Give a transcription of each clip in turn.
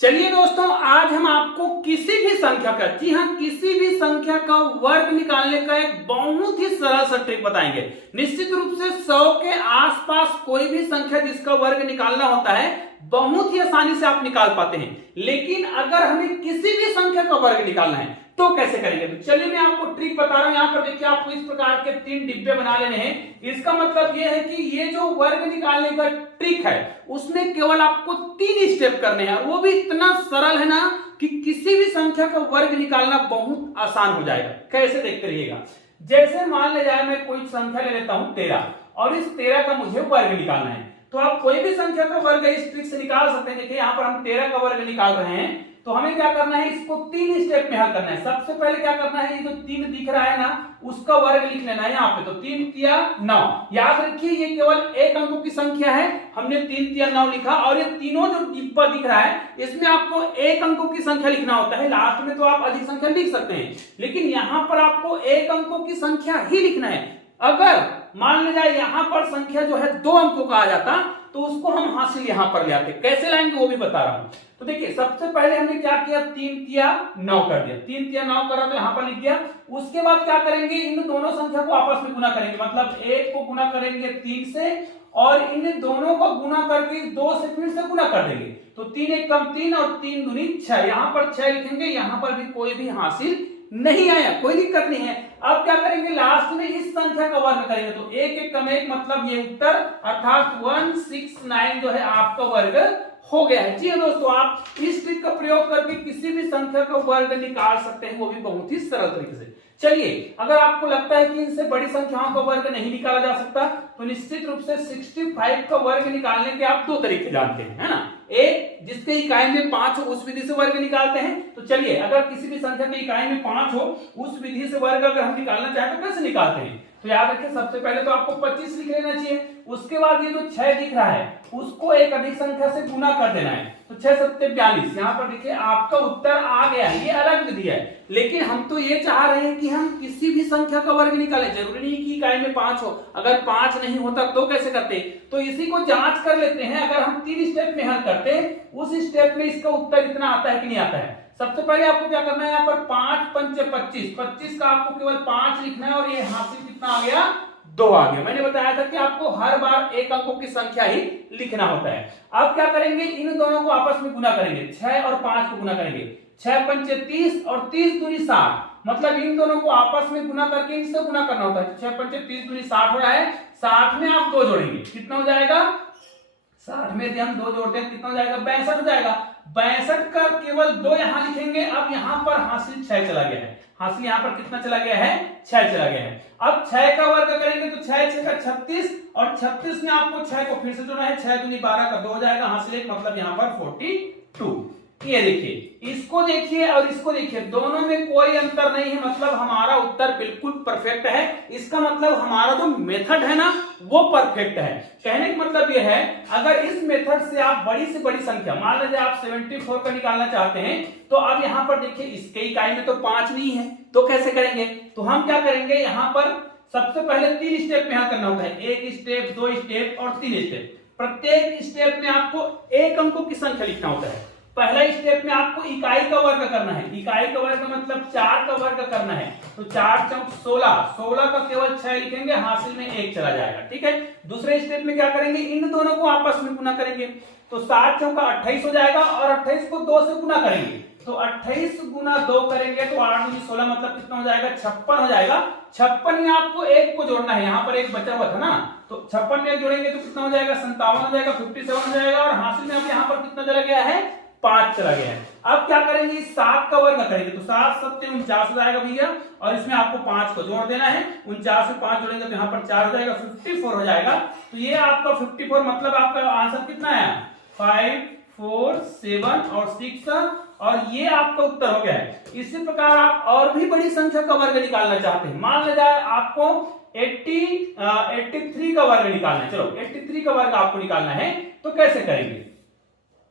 चलिए दोस्तों, आज हम आपको किसी भी संख्या का, जी हाँ, किसी भी संख्या का वर्ग निकालने का एक बहुत ही सरल सा ट्रिक बताएंगे। निश्चित रूप से 100 के आसपास कोई भी संख्या जिसका वर्ग निकालना होता है बहुत ही आसानी से आप निकाल पाते हैं, लेकिन अगर हमें किसी भी संख्या का वर्ग निकालना है तो कैसे करेंगे। तो चलिए मैं आपको ट्रिक बता रहा हूं। यहां पर देखिए, आपको इस प्रकार के 3 डिब्बे बना लेने हैं। इसका मतलब यह है कि ये जो वर्ग निकालने का ट्रिक है उसमें केवल आपको 3 स्टेप करने हैं, और वो भी इतना सरल है ना कि किसी भी संख्या का वर्ग निकालना बहुत आसान हो जाएगा। कैसे देखते रहिएगा। जैसे मान ले जाए मैं कोई संख्या ले लेता हूं 13, और इस 13 का मुझे वर्ग निकालना है, तो आप कोई भी संख्या का वर्ग इस ट्रिक से निकाल सकते हैं। देखिए, यहां पर हम 13 का वर्ग निकाल रहे हैं, तो हमें क्या करना है, इसको 3 स्टेप में हल करना है। सबसे पहले क्या करना है, ये जो 3 दिख रहा है ना, उसका वर्ग लिख लेना है यहाँ पे। तो 3 तिया 9, याद रखिए ये केवल एक अंकों की संख्या है। हमने 3 तिया 9 लिखा, और ये तीनों जो डिब्बा दिख रहा है इसमें आपको एक अंकों की संख्या लिखना होता है। लास्ट में तो आप अधिक संख्या लिख सकते हैं, लेकिन यहाँ पर आपको एक अंकों की संख्या ही लिखना है। अगर मान लिया जाए यहाँ पर संख्या जो है 2 अंकों का आ जाता तो उसको हम हासिल यहां पर ले आते। कैसे लाएंगे वो भी बता रहा हूं। तो देखिए, सबसे पहले हमने क्या किया, 3 तिया 9 कर दिया। 3 तिया 9 करा तो यहां पर लिख दिया। उसके बाद क्या करेंगे, इन दोनों संख्या को आपस में गुना करेंगे। मतलब 1 को गुना करेंगे 3 से, और इन दोनों को गुना करके 2 से फिर से गुना कर देंगे। तो 3 एक कम 3 और 3 दूनी 6। यहां पर 6 लिखेंगे, यहां पर भी कोई भी हासिल नहीं आया, कोई दिक्कत नहीं है। अब क्या करेंगे, लास्ट में इस संख्या का वर्ग करेंगे। तो 1 एक कम 1, मतलब ये उत्तर अर्थात 169 जो है आपका वर्ग हो गया है। जी दोस्तों, आप इस ट्रिक का प्रयोग करके किसी भी संख्या का वर्ग निकाल सकते हैं, वो भी बहुत ही सरल तरीके से। चलिए, अगर आपको लगता है कि इनसे बड़ी संख्याओं का वर्ग नहीं निकाला जा सकता, तो निश्चित रूप से 65 का वर्ग निकालने के आप 2 तरीके जानते हैं, है ना। एक, जिसके इकाई में 5 हो उस विधि से वर्ग निकालते हैं। तो चलिए, अगर किसी भी संख्या की इकाई में 5 हो उस विधि से वर्ग अगर हम निकालना चाहें तो कैसे निकालते हैं। तो याद रखिए, सबसे पहले तो आपको 25 लिख लेना चाहिए। उसके बाद ये जो 6 दिख रहा है उसको एक अधिक संख्या से गुना कर देना है। तो 6 सत्ते 42। यहाँ पर देखिए आपका उत्तर आ गया है। ये अलग विधि है, लेकिन हम तो ये चाह रहे हैं कि हम किसी भी संख्या का वर्ग निकालें। जरूरी नहीं कि इकाई में 5 हो। अगर 5 नहीं होता तो कैसे करते, तो इसी को जांच कर लेते हैं। अगर हम 3 स्टेप में हल करते हैं, उस स्टेप में इसका उत्तर इतना आता है कि नहीं आता है। सबसे पहले आपको क्या करना है, यहाँ पर 5 पंचे 25, 25 का आपको केवल 5 लिखना है, और ये हासिल कितना आ गया, 2 आ गया। मैंने बताया था कि आपको हर बार एक अंकों की संख्या ही लिखना होता है। अब क्या करेंगे, इन दोनों को आपस में गुना करेंगे। 6 और 5 को गुना करेंगे। 6 पंचे 30 और 30 दूनी 60, मतलब इन दोनों को आपस में गुना करके इनसे गुना करना होता है। 6 पंचे 30 दूनी 60 हो रहा है। 60 में आप 2 जोड़ेंगे, कितना हो जाएगा, 60 में यदि हम 2 जोड़ते हैं कितना हो जाएगा, 62 हो जाएगा। 62 का केवल 2 यहां लिखेंगे। अब यहां पर हासिल 6 चला गया है। हासिल यहां पर कितना चला गया है, 6 चला गया है। अब 6 का वर्ग करेंगे तो 6 6 का 36, और 36 में आपको 6 को फिर से जोड़ना है। 6 दूनी 12 का 2 हो जाएगा। हासिल 1, मतलब यहां पर 42। ये देखिए, इसको देखिए और इसको देखिए, दोनों में कोई अंतर नहीं है, मतलब हमारा उत्तर बिल्कुल परफेक्ट है। इसका मतलब हमारा जो मेथड है ना वो परफेक्ट है। कहने का मतलब ये है, अगर इस मेथड से आप बड़ी से बड़ी संख्या, मान लीजिए आप 74 का निकालना चाहते हैं, तो अब यहां पर देखिए इसके इकाई में तो 5 नहीं है, तो कैसे करेंगे। तो हम क्या करेंगे, यहां पर सबसे पहले 3 स्टेप में हल करना होता है। 1 स्टेप, 2 स्टेप और 3 स्टेप। प्रत्येक स्टेप में आपको एक अंकों की संख्या लिखना होता है। पहला स्टेप में आपको इकाई का वर्ग करना है। इकाई का वर्ग मतलब 4 का वर्ग करना है। तो 4 चौक 16, 16 का केवल 6 लिखेंगे, हासिल में 1 चला जाएगा। ठीक है। दूसरे स्टेप में क्या करेंगे, इन दोनों को आपस में गुना करेंगे। तो 7 चौका 28 हो जाएगा, और 28 को 2 से गुना करेंगे। तो 28 गुना 2 करेंगे तो 8 दूनी 16, मतलब कितना हो जाएगा, 56 हो जाएगा। 56 में आपको 1 को जोड़ना है, यहाँ पर 1 बचा हुआ था ना, तो 56 में 1 जोड़ेंगे तो कितना हो जाएगा, 57 हो जाएगा, 57 हो जाएगा। और हासिल में अब यहाँ पर कितना चला गया है, 5 चला गया है। अब क्या करेंगे, 7 का वर्ग करेंगे। तो 7 सत्ते 49 हो जाएगा भैया, और इसमें आपको 5 को जोड़ देना है। 49 में 5 जोड़ेंगे तो यहाँ पर 4 हो जाएगा, 54 हो जाएगा। तो ये आपका 54, मतलब आपका आंसर कितना है, 5 4 7 और 6, और ये आपका उत्तर हो गया है। इसी प्रकार आप और भी बड़ी संख्या का वर्ग निकालना चाहते हैं। मान लीजिए आपको 83 का वर्ग निकालना है। चलो 83 का वर्ग आपको निकालना है, तो कैसे करेंगे,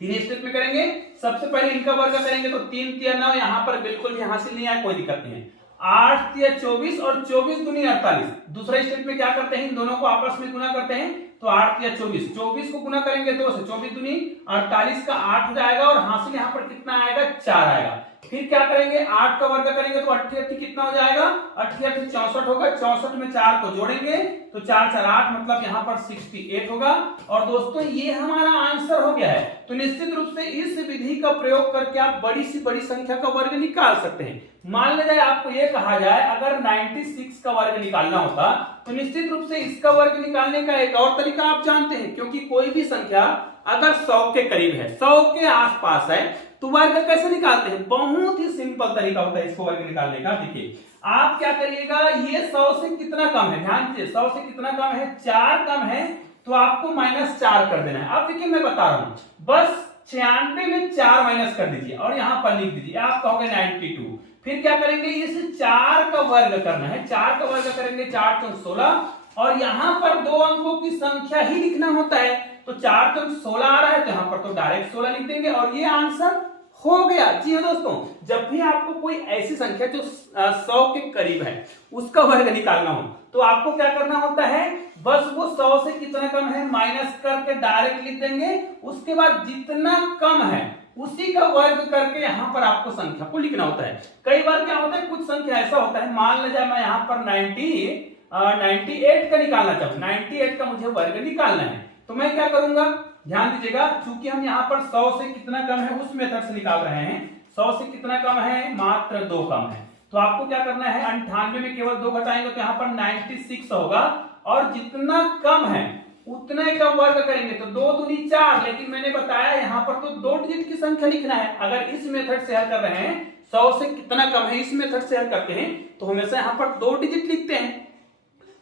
3 स्टेप में करेंगे। सबसे पहले इनका वर्ग करेंगे, तो 3 तिया 9, यहां पर बिल्कुल भी हासिल नहीं आया, कोई दिक्कत नहीं है। 8 तिया 24 और 24 दूनी 48। दूसरे स्टेप में क्या करते हैं, इन दोनों को आपस में गुना करते हैं। तो 8 या 24, 24 को गुना करेंगे 2 से, 24 दूनी 48 का 8 हो जाएगा और हासिल यहाँ पर कितना आएगा 4 आएगा। फिर क्या करेंगे 8 का वर्ग करेंगे तो 88 कितना हो जाएगा 88 64 होगा, 64 में 4 को जोड़ेंगे तो 4 4 8 मतलब यहाँ पर 68 होगा। और दोस्तों ये हमारा आंसर हो गया है। तो निश्चित रूप से इस विधि का प्रयोग करके आप बड़ी से बड़ी संख्या का वर्ग निकाल सकते हैं। मान लिया जाए आपको ये कहा जाए अगर 96 का वर्ग निकालना होता तो निश्चित रूप से इसका वर्ग निकालने का एक और तरीका आप जानते हैं, क्योंकि कोई भी संख्या अगर 100 के करीब है, 100 के आसपास है, तो वर्ग कैसे निकालते हैं? बहुत ही सिंपल तरीका होता है इसको वर्ग निकालने का। देखिए आप क्या करिएगा, ये 100 से कितना कम है, ध्यान दीजिए 100 से कितना कम है, 4 कम है, तो आपको -4 कर देना है। अब देखिए मैं बता रहा हूं, बस 96 में 4 माइनस कर दीजिए और यहां पर लिख दीजिए, आप कहोगे 92। फिर क्या करेंगे, इस 4 का वर्ग करना है, 4 का वर्ग करेंगे 4 चौक 16 और यहां पर 2 अंकों की संख्या ही लिखना होता है, तो 4 चौक 16 आ रहा है तो यहां पर तो डायरेक्ट 16 लिख देंगे और ये आंसर हो गया। जी हाँ दोस्तों, जब भी आपको कोई ऐसी संख्या जो 100 के करीब है उसका वर्ग निकालना हो तो आपको क्या करना होता है, बस वो 100 से कितना कम है माइनस करके डायरेक्ट लिख देंगे, उसके बाद जितना कम है उसी का वर्ग करके यहाँ पर आपको संख्या को लिखना होता है। कई बार क्या होता है, कुछ संख्या ऐसा होता है, मान लीजिए मैं यहाँ पर 98 का निकालना चाहूँ, 98 का मुझे वर्ग निकालना है, तो मैं क्या करूंगा, ध्यान दीजिएगा, चूंकि हम यहाँ पर 100 से कितना कम है उस मेथड से निकाल रहे हैं, 100 से कितना कम है, मात्र 2 कम है, तो आपको क्या करना है 98 में केवल 2 घटाएंगे तो यहाँ पर 96 होगा और जितना कम है उतने का वर्ग करेंगे तो 2 दूनी 4, लेकिन मैंने बताया यहाँ पर तो 2 डिजिट की संख्या लिखना है। अगर इस मेथड से हल कर रहे हैं 100 से कितना कम है इस मेथड से हल करते हैं तो हमेशा यहाँ पर 2 डिजिट लिखते हैं,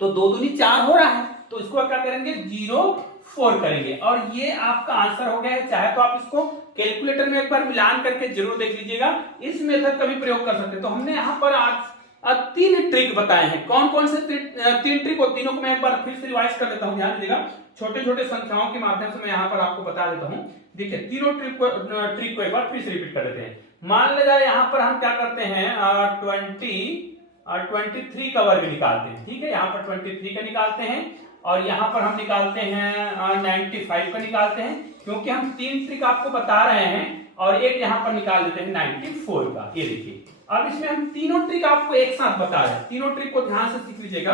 तो 2 दूनी 4 हो रहा है, तो इसको क्या करेंगे 04 करेंगे और ये आपका आंसर हो गया है। चाहे तो आप इसको कैलकुलेटर में एक बार मिलान करके जरूर देख लीजिएगा, इस मेथड का भी प्रयोग कर सकते हैं। तो हमने यहाँ पर आज 3 ट्रिक बताए हैं। कौन कौन से 3 ट्रिक हो, तीनों को मैं एक बार फिर से रिवाइज कर देता हूं, ध्यान दीजिएगा, छोटे छोटे संख्याओं के माध्यम से मैं यहाँ पर आपको बता देता हूं। देखिए तीनों ट्रिक को एक बार फिर से रिपीट कर देते हैं। मान लीजिए यहाँ पर हम क्या करते हैं 23 का वर्ग निकालते हैं, ठीक है, यहाँ पर 23 का निकालते हैं और यहाँ पर हम निकालते हैं 95 का निकालते हैं, क्योंकि हम 3 ट्रिक आपको बता रहे हैं और एक यहाँ पर निकाल देते हैं 94 का। ये देखिए अब इसमें हम तीनों ट्रिक आपको एक साथ बता रहे हैं, तीनों ट्रिक को ध्यान से सीख लीजिएगा।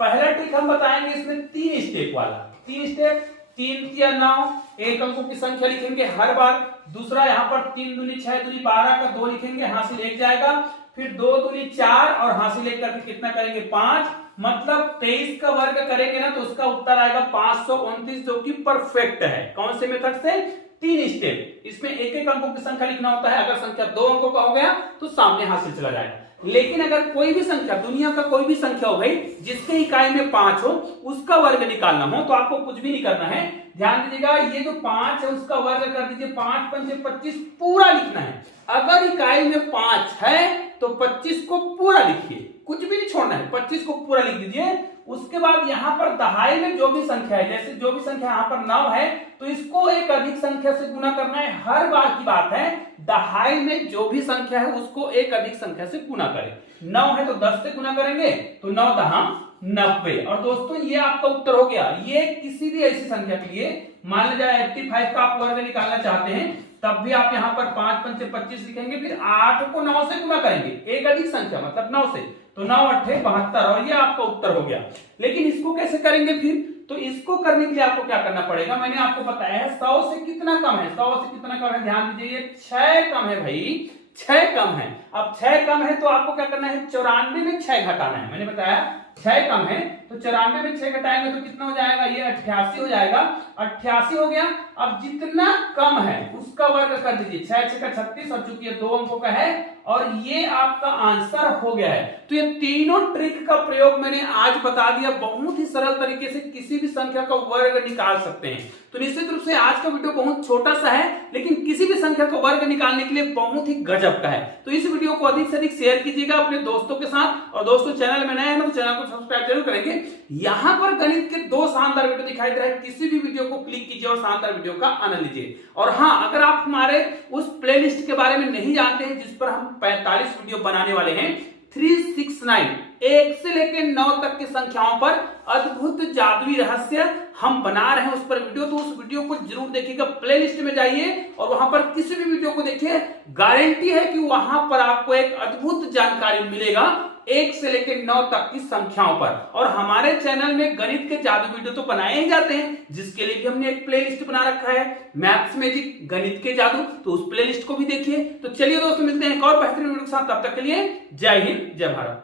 पहला ट्रिक हम बताएंगे इसमें 3 स्टेप वाला, 3 स्टेप, 3 या 9, एक अंकों की संख्या लिखेंगे हर बार। दूसरा यहाँ पर 3 दूनी 6 दूनी 12 का 2 लिखेंगे, हासिल 1 जाएगा, फिर 2 दूनी 4 और हासिल 1 करके कितना करेंगे 5, मतलब 23 का वर्ग करेंगे ना तो उसका उत्तर आएगा 529, जो कि परफेक्ट है। कौन से मेथड से? 3 स्टेप। इसमें एक एक अंकों की संख्या लिखना होता है, अगर संख्या 2 अंकों का हो गया तो सामने हासिल चला जाएगा। लेकिन अगर कोई भी संख्या, दुनिया का कोई भी संख्या हो भाई जिसके इकाई में 5 हो, उसका वर्ग निकालना हो तो आपको कुछ भी नहीं करना है। ध्यान दीजिएगा, ये जो 5 है उसका वर्ग कर दीजिए, 5 पंचे 25 पूरा लिखना है। अगर इकाई में 5 है तो 25 को पूरा लिखिए, कुछ भी नहीं छोड़ना है, 25 को पूरा लिख दीजिए। उसके बाद यहाँ पर दहाई में जो भी संख्या है, जैसे जो भी संख्या यहाँ पर 9 है तो इसको एक अधिक संख्या से गुना करना है। हर बार की बात है, दहाई में जो भी संख्या है उसको एक अधिक संख्या से गुना करें। 9 है तो 10 से गुना करेंगे तो 9 दहा 90। और दोस्तों ये आपका उत्तर हो गया। ये किसी भी ऐसी संख्या के लिए, मान लीजिए 85 का आप वर्ग निकालना चाहते हैं तब भी आप यहाँ पर 5 पंचे 25 लिखेंगे, फिर 8 को 9 से गुना करेंगे, एक अधिक संख्या मतलब 9 से, तो 9 8 72 और ये आपका उत्तर हो गया। लेकिन इसको कैसे करेंगे फिर? तो इसको करने के लिए आपको क्या करना पड़ेगा, मैंने आपको बताया है 100 से कितना कम है, 100 से कितना कम है, ध्यान दीजिए, ये 6 कम है भाई, 6 कम है। अब 6 कम है तो आपको क्या करना है, 94 में 6 घटाना है। मैंने बताया 6 कम है तो 94 में 6 घटाएंगे तो कितना हो जाएगा, ये 88 हो जाएगा, 88 हो गया। अब जितना कम है उसका वर्ग कर दीजिए, 6 6 का 36 और चूंकि ये 2 अंकों का है और ये आपका आंसर हो गया है। तो ये तीनों ट्रिक का प्रयोग मैंने आज बता दिया, बहुत ही सरल तरीके से किसी भी संख्या का वर्ग निकाल सकते हैं। तो निश्चित रूप से आज का वीडियो बहुत छोटा सा है, लेकिन किसी भी संख्या का वर्ग निकालने के लिए बहुत ही गजब का है। तो इस वीडियो को अधिक से अधिक शेयर कीजिएगा अपने दोस्तों के साथ, और दोस्तों चैनल में नए हैं तो चैनल को सब्सक्राइब जरूर करेंगे। यहाँ पर गणित के 2 शानदार वीडियो दिखाई दे रहे हैं, किसी भी वीडियो को क्लिक कीजिए और शानदार वीडियो का आनंद लीजिए। और हाँ, अगर आप हमारे उस प्लेलिस्ट के बारे में नहीं जानते हैं जिस पर हम 45 वीडियो बनाने वाले हैं, 369 1 से लेकर 9 तक की संख्याओं पर अद्भुत जादुई रहस्य हम बना रहे हैं उस पर वीडियो। तो उस वीडियो को जरूर देखिएगा, प्लेलिस्ट में जाइए और वहां पर किसी भी वीडियो को देखिए, गारंटी है कि वहां पर आपको एक अद्भुत जानकारी मिलेगा 1 से लेकर 9 तक की संख्याओं पर। और हमारे चैनल में गणित के जादू वीडियो तो बनाए ही जाते हैं, जिसके लिए भी हमने एक प्लेलिस्ट बना रखा है, मैथ्स मैजिक गणित के जादू, तो उस प्लेलिस्ट को भी देखिए। तो चलिए दोस्तों, मिलते हैं एक और बेहतरीन वीडियो के साथ, तब तक के लिए जय हिंद जय भारत।